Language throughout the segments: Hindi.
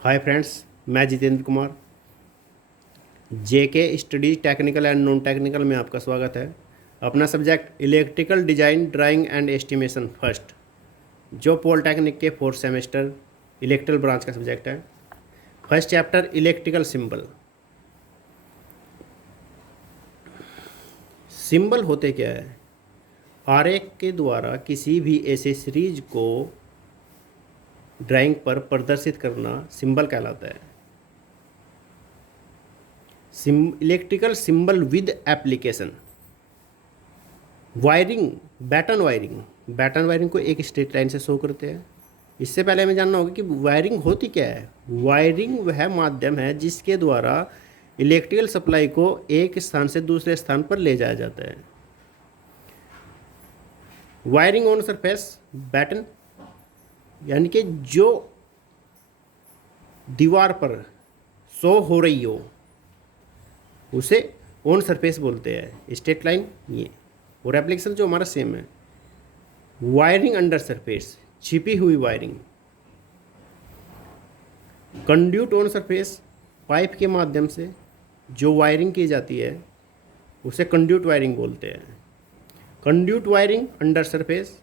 हाय फ्रेंड्स, मैं Jitendra Kumar. JK studies technical and non technical में आपका स्वागत है। अपना subject electrical design drawing and estimation first, जो पॉलिटेक्निक के फोर्थ सेमेस्टर इलेक्ट्रिकल ब्रांच का सब्जेक्ट है। First chapter electrical symbol. Symbol होते क्या है? आरेख के द्वारा किसी भी एसेसरीज को ड्राइंग पर प्रदर्शित करना सिंबल कहलाता है। Electrical symbol with application. Wiring, batten wiring को एक स्ट्रेट लाइन से शो करते हैं। इससे पहले हमें जानना होगा कि वायरिंग होती क्या है। वायरिंग वह माध्यम है जिसके द्वारा इलेक्ट्रिकल सप्लाई को एक स्थान से दूसरे स्थान पर ले जाया जाता है। वायरिंग ऑन सरफेस बैटन, यानी कि जो दीवार पर शो हो रही हो उसे ऑन सरफेस बोलते हैं। स्ट्रेट लाइन ये, और एप्लीकेशन जो हमारा सेम है। वायरिंग अंडर सरफेस, छिपी हुई wiring. Conduit on surface, pipe के माध्यम से जो वायरिंग की जाती है उसे कंड्यूट वायरिंग बोलते हैं। कंड्यूट वायरिंग अंडर सरफेस,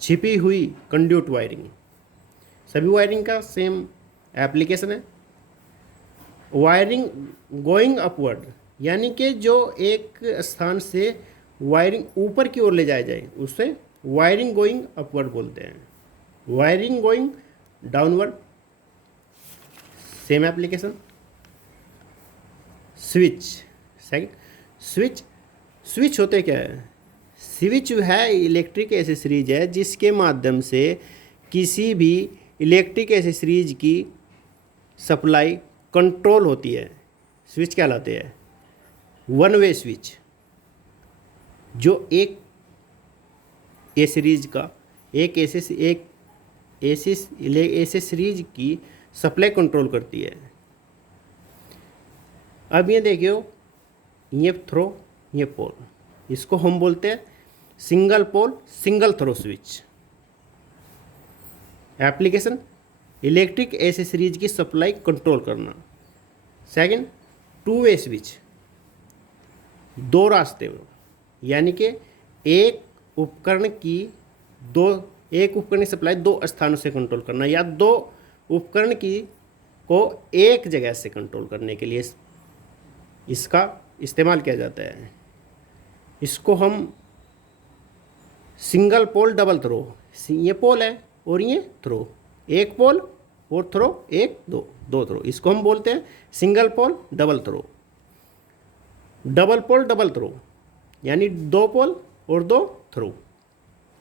छिपी हुई कंड्यूट वायरिंग। सभी वायरिंग का सेम एप्लीकेशन है। वायरिंग गोइंग अपवर्ड, यानी कि जो एक स्थान से वायरिंग ऊपर की ओर ले जाया जाए उसे वायरिंग गोइंग अपवर्ड बोलते हैं। Wiring going downward, same application. Switch, second switch होते क्या है? स्विच है इलेक्ट्रिक एसेसरीज है जिसके माध्यम से किसी भी इलेक्ट्रिक एसेसरीज की सप्लाई कंट्रोल होती है। स्विच कहलाते हैं। वन वे स्विच, जो एक एसेसरीज का एक एसेसरीज की सप्लाई कंट्रोल करती है। अब ये देखियो, ये थ्रो, ये पोल, इसको हम बोलते हैं single pole single throw switch. Application electric accessories की सप्लाई कंट्रोल करना। सेकंड, टू वे स्विच, दो रास्ते, यानी कि एक उपकरण की सप्लाई दो स्थानों से कंट्रोल करना, या दो उपकरण की को एक जगह से कंट्रोल करने के लिए इसका इस्तेमाल किया जाता है। इसको हम सिंगल पोल डबल थ्रो, ये पोल है और ये थ्रो, एक पोल और थ्रो, एक दो थ्रो, इसको हम बोलते हैं single pole double throw. Double pole double throw, यानी दो पोल और दो थ्रो,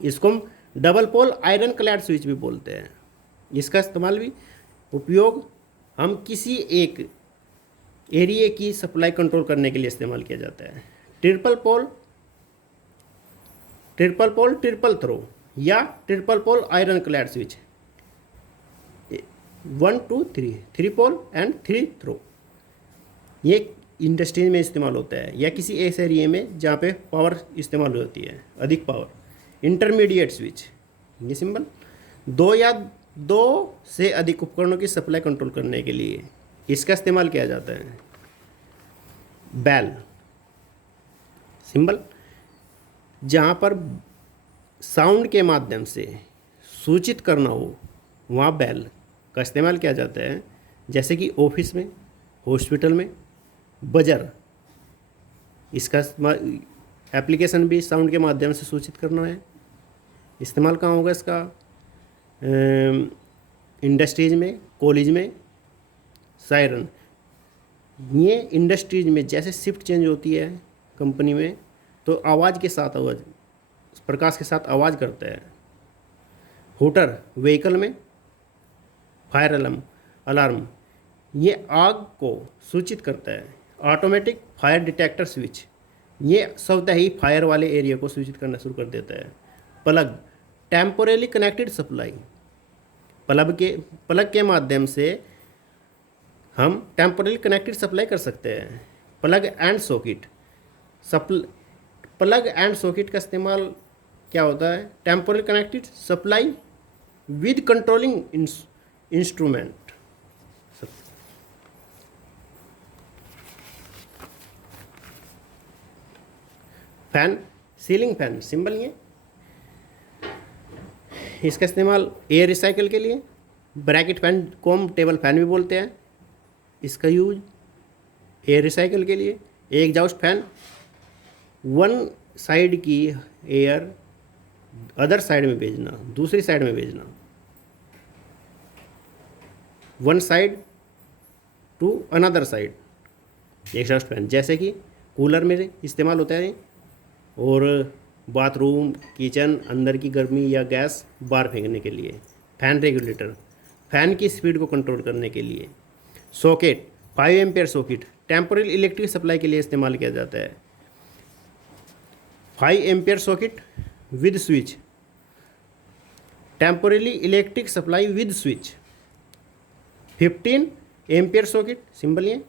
इसको हम double pole iron clad switch भी बोलते हैं। इसका उपयोग हम किसी एक एरिया की सप्लाई कंट्रोल करने के लिए इस्तेमाल किया जाता है। ट्रिपल पोल ट्रिपल थ्रो या triple pole iron clad switch, 1 2 3, 3 pole and 3 throw, ये इंडस्ट्रीज में इस्तेमाल होता है या किसी ऐसे एरिया में जहाँ पे पावर इस्तेमाल होती है, अधिक पावर। इंटरमीडिएट स्विच, ये सिंबल दो से अधिक उपकरणों की सप्लाई कंट्रोल करने के लिए इसका इस्तेमाल किया जाता है। बेल सिंबल, जहाँ पर साउंड के माध्यम से सूचित करना हो वहाँ बेल का इस्तेमाल किया जाता है। जैसे कि ऑफिस में, हॉस्पिटल में बजर, इसका एप्लीकेशन भी साउंड के माध्यम से सूचित करना है। इस्तेमाल कहाँ होगा इसका? इंडस्ट्रीज में, कॉलेज में। सायरन, ये इंडस्ट्रीज में जैसे शिफ्ट चेंज होती है कंपनी में तो आवाज़ के साथ, प्रकाश के साथ आवाज़ करता है। हूटर, व्हीकल में। फायर अलार्म, ये आग को सूचित करता है। ऑटोमेटिक फायर डिटेक्टर स्विच, ये स्वतः ही फायर वाले एरिया को सूचित करना शुरू कर देता है। Plug, temporarily connected supply, plug के माध्यम से हम टेम्पोरेली कनेक्टेड सप्लाई कर सकते हैं। Plug and socket, plug and socket का इस्तेमाल क्या होता है? Temporarily connected supply with controlling instrument. Fan, ceiling fan, symbol ये। इसका इस्तेमाल एयर रिसाइकल के लिए, ब्रैकेट फैन को हम टेबल फैन भी बोलते हैं, इसका यूज एयर रिसाइकल के लिए। एग्जॉस्ट फैन, वन साइड की एयर अदर साइड में भेजना, दूसरी साइड में भेजना, one side to another side, exhaust fan, जैसे कि कूलर में इस्तेमाल होता है, और बाथरूम, किचन, अंदर की गर्मी या गैस बाहर फेंकने के लिए। फैन रेगुलेटर, फैन की स्पीड को कंट्रोल करने के लिए। Socket, 5 ampere socket, temporary electric supply के लिए इस्तेमाल किया जाता है। 5 ampere socket with switch, temporary electric supply with switch. 15 ampere socket, symbol ये,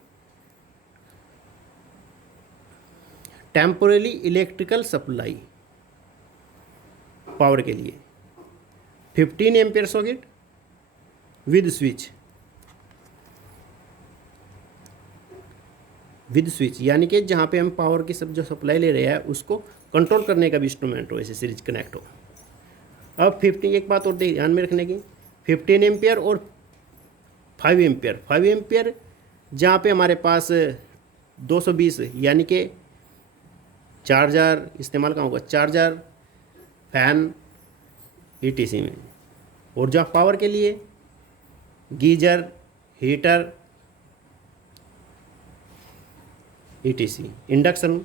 टेम्पोररी इलेक्ट्रिकल सप्लाई पावर के लिए। 15 ampere socket with switch, with switch यानी कि जहाँ पे हम पावर की सब जो सप्लाई ले रहे हैं उसको कंट्रोल करने का भी इंस्ट्रूमेंट हो, ऐसे सीरीज कनेक्ट हो। अब 15, एक बात और ध्यान में रखने की, 15 एम्पियर और 5 एम्पियर। 5 एम्पियर जहाँ पे हमारे पास 220 यानी कि चार्जर इस्तेमाल कहाँ होगा, चार्जर, फैन, ईटीसी में। और जहाँ पावर के लिए geyser, heater, ETC, induction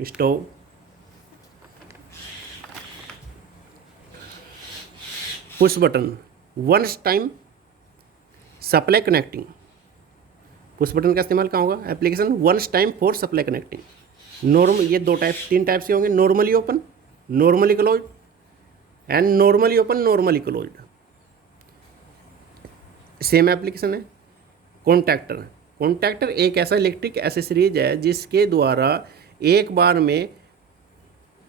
stove. Push button, one time supply connecting. Push button का इस्तेमाल कहाँ होगा, application once time for supply connecting. Normal, ये 3 टाइप्स के होंगे, normally open, normally closed and normally open, normally closed. Same application है। कॉन्टैक्टर, कॉन्टैक्टर एक ऐसा इलेक्ट्रिक एसेसरीज है जिसके द्वारा एक बार में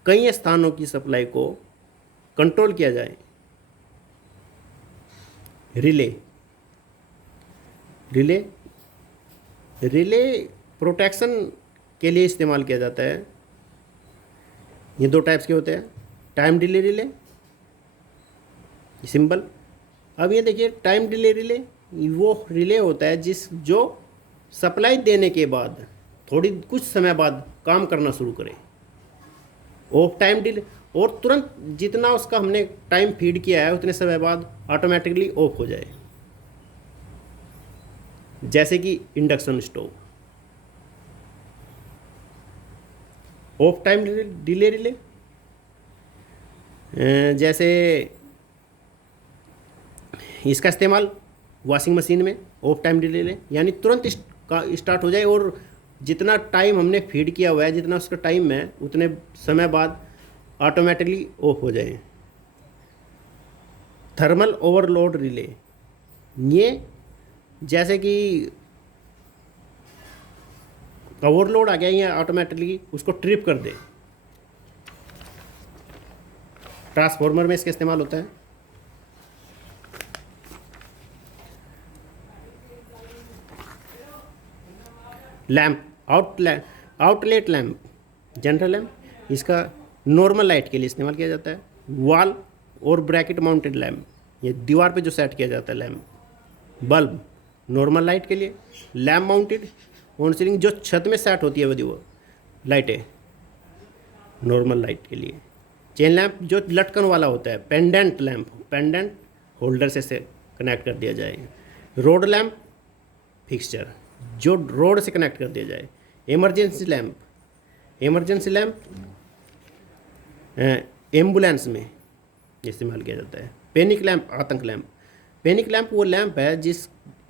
कई स्थानों की सप्लाई को कंट्रोल किया जाए। रिले, रिले, रिले प्रोटेक्शन के लिए इस्तेमाल किया जाता है। ये 2 टाइप्स के होते हैं, टाइम डिले रिले, सिंपल। अब ये देखिए टाइम डिले रिले, वो रिले होता है जो सप्लाई देने के बाद थोड़ी कुछ समय बाद काम करना शुरू करे। ऑफ टाइम डिले, और तुरंत जितना उसका हमने टाइम फीड किया है उतने समय बाद ऑटोमेटिकली ऑफ हो जाए, जैसे कि induction stove. Of time delay relay, जैसे इसका इस्तेमाल वॉशिंग मशीन में, ऑफ टाइम डिले रिले यानी तुरंत स्टार्ट हो जाए और जितना टाइम हमने फीड किया हुआ है, जितना उसका टाइम है उतने समय बाद ऑटोमेटिकली ऑफ हो जाए। थर्मल ओवरलोड रिले, ये जैसे कि ओवरलोड आ गया, ये ऑटोमेटिकली उसको ट्रिप कर दे। ट्रांसफार्मर में इसका इस्तेमाल होता है। Lamp, outlet lamp, general lamp, इसका नॉर्मल लाइट के लिए इस्तेमाल किया जाता है। वॉल और ब्रैकेट माउंटेड लैंप, ये दीवार पे जो सेट किया जाता है लैंप। बल्ब, नॉर्मल लाइट के लिए। लैंप माउंटेड ऑन सीलिंग, जो छत में सेट होती है वो लाइटें, नॉर्मल लाइट के लिए। चेन लैंप, जो लटकन वाला होता है। पेंडेंट लैंप, पेंडेंट होल्डर से कनेक्ट कर दिया जाए। रोड लैंप, फिक्सचर, जो रोड से कनेक्ट कर दिया जाए। Emergency lamp, emergency lamp ambulance में इस्तेमाल किया जाता है। पैनिक लैंप, आतंक लैंप। पैनिक लैंप वो लैंप है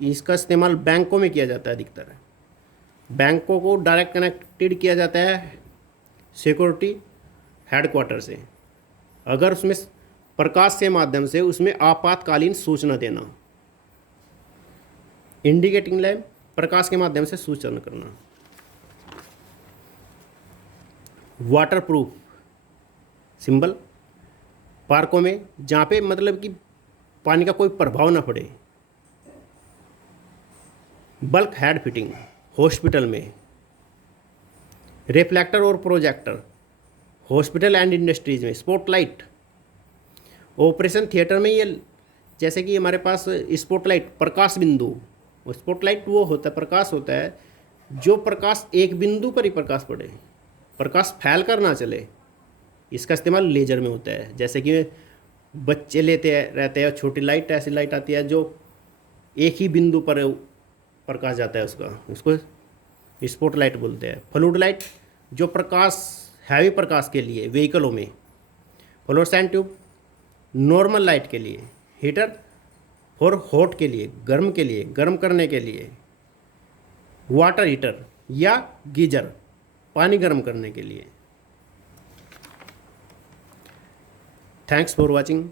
इसका इस्तेमाल बैंकों में किया जाता है अधिकतर। बैंकों को डायरेक्ट कनेक्टेड किया जाता है सिक्योरिटी हेडक्वार्टर से, अगर उसमें प्रकाश के माध्यम से उसमें आपातकालीन सूचना देना। इंडिकेटिंग लैंप, प्रकाश के माध्यम से सूचना करना। वाटरप्रूफ सिंबल, पार्कों में जहाँ पे मतलब कि पानी का कोई प्रभाव ना पड़े। बल्क हेड फिटिंग, हॉस्पिटल में। रिफ्लेक्टर और प्रोजेक्टर, हॉस्पिटल एंड इंडस्ट्रीज में स्पॉटलाइट, ऑपरेशन थिएटर में ये जैसे कि हमारे पास स्पॉटलाइट प्रकाश बिंदु, वो स्पॉटलाइट वो होता है, प्रकाश होता है जो प्रकाश एक बिंदु पर ही प्रकाश पड़े, प्रकाश फैल कर ना चले। इसका इस्तेमाल लेजर में होता है। जैसे कि बच्चे लेते हैं रहते हैं छोटी लाइट, ऐसी लाइट आती है जो एक ही बिंदु पर प्रकाश जाता है, उसको स्पॉटलाइट बोलते हैं। फ्लूड लाइट जो प्रकाश हैवी प्रकाश के लिए व्हीकलों में, फ्लोरोसेंट ट्यूब नॉर्मल लाइट के लिए, हीटर फॉर हॉट के लिए, गर्म के लिए, गर्म करने के लिए, वाटर हीटर या गीजर पानी गर्म करने के लिए। Thanks for watching.